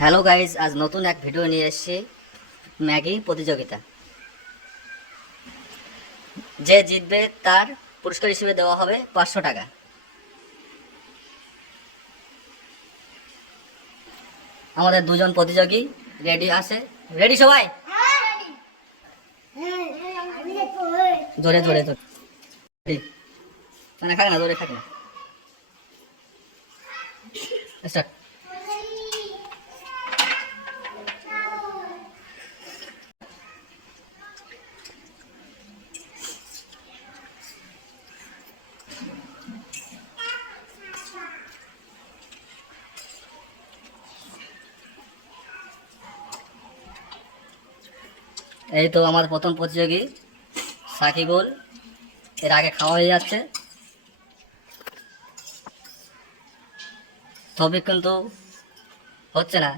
Hello guys আজ নতুন এক ভিডিও নিয়ে এসেছি ম্যাগি প্রতিযোগিতা। যে জিতবে তার পুরস্কার হিসেবে দেওয়া হবে পাঁচশো টাকা। আমাদের দুজন প্রতিযোগী রেডি আছে। রেডি সবাই? জোরে খাক না জোরে খাক না। এই তো আমার প্রথম প্রতিযোগী সাকিবুল। এর আগে খাওয়া হয়ে যাচ্ছে। তবে কিন্তু হচ্ছে না।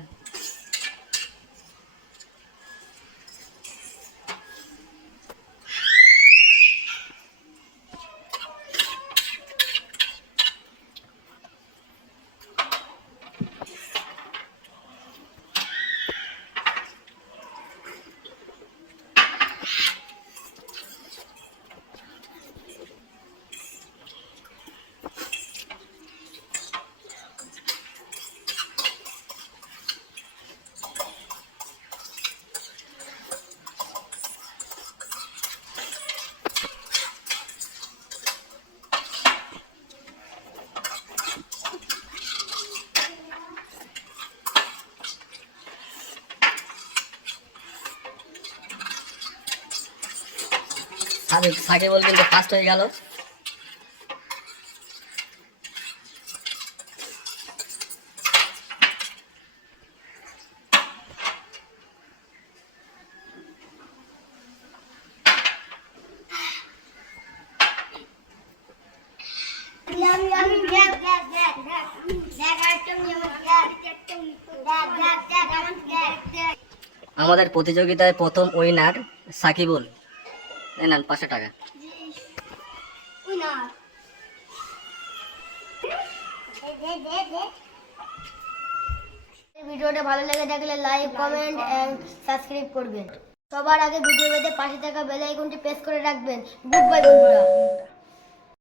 আমি ফাটে বল কিন্তু ফাস্ট হয়ে গেল আমাদের প্রতিযোগিতায় প্রথম উইনার সাকিবুল এই নেন, পাঁচশো টাকা। ভিডিওটা ভালো লেগে থাকলে লাইক কমেন্ট এন্ড সাবস্ক্রাইব করবেন। সবার আগে ভিডিও পেতে পাশে থাকা বেল আইকনটি প্রেস করে রাখবেন। গুড বাই বন্ধুরা।